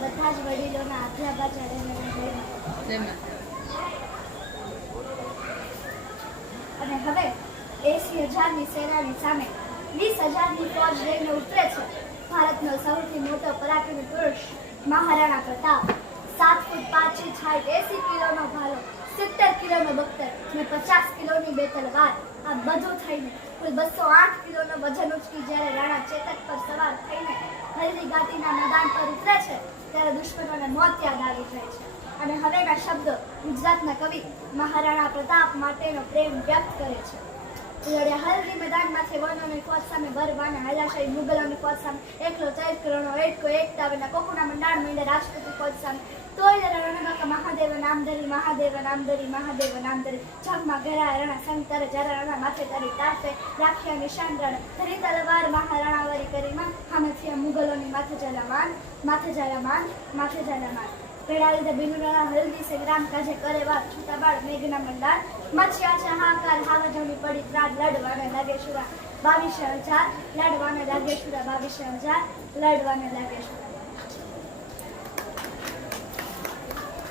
મારા બધા જ વડીલોના આભાર અને હવે 80,000ની સેનાની સામે 20,000ની ફોજ લઈને ઉતરે છે ભારતનો સૌથી મોટો પરાક્રમી પુરુષ મહારાણા પ્રતાપ. 7 ફૂટ 5 ઇંચ હાઈટ, 80 કિલોનો ભાલો, 70 કિલોનો બખ્તર અને 50 કિલોની બે તલવાર. આ બધું થઈને કુલ 208 કિલોનો વજન ઉચકી જ્યારે રાણા ચેતક પર સવાર થઈને હલ્દી ઘાટીના મેદાન પર ઉતરે છે ત્યારે દુશ્મનોને મોત યાદ આવી જાય છે. અને હવેના શબ્દો ગુજરાતના કવિ મહારાણા પ્રતાપ માટેનો પ્રેમ વ્યક્ત કરે છે. હલ્દી મેદાનમાંથી વનોની ફોજ સામે બરવાના હૈલાશાહી મુગલોની ફોજ સામે એકલો ચૈત્રનો એટકો એકતા વેના કોકુના મંડાણ મીંડે રાજપૂતી ફોજ સામે તોય રણનકા મહાદેવ નામધરી મહાદેવ નામધરી મહાદેવ નામધરી જગમાં ઘેરાય રણા સંતર જરા રણા માથે તારી તાસે રાખ્યા નિશાન રણ ધરી તલવાર મહારાણા વરી કરીમાં હામેથી મુગલોની માથે જલામાન માથે જલામાન માથે જલામાન પેડાલી દે બિનુરાણા હલ્દી સંગ્રામ કાજે કરે વાત છૂટા બાળ મેઘના મંડાર મચ્યા છે હાકાર હાવજોની પડી ત્રાડ લડવાને લાગે શુરા 22,000 લડવાને લાગે શુરા 22,000 લડવાને લાગે શુરા.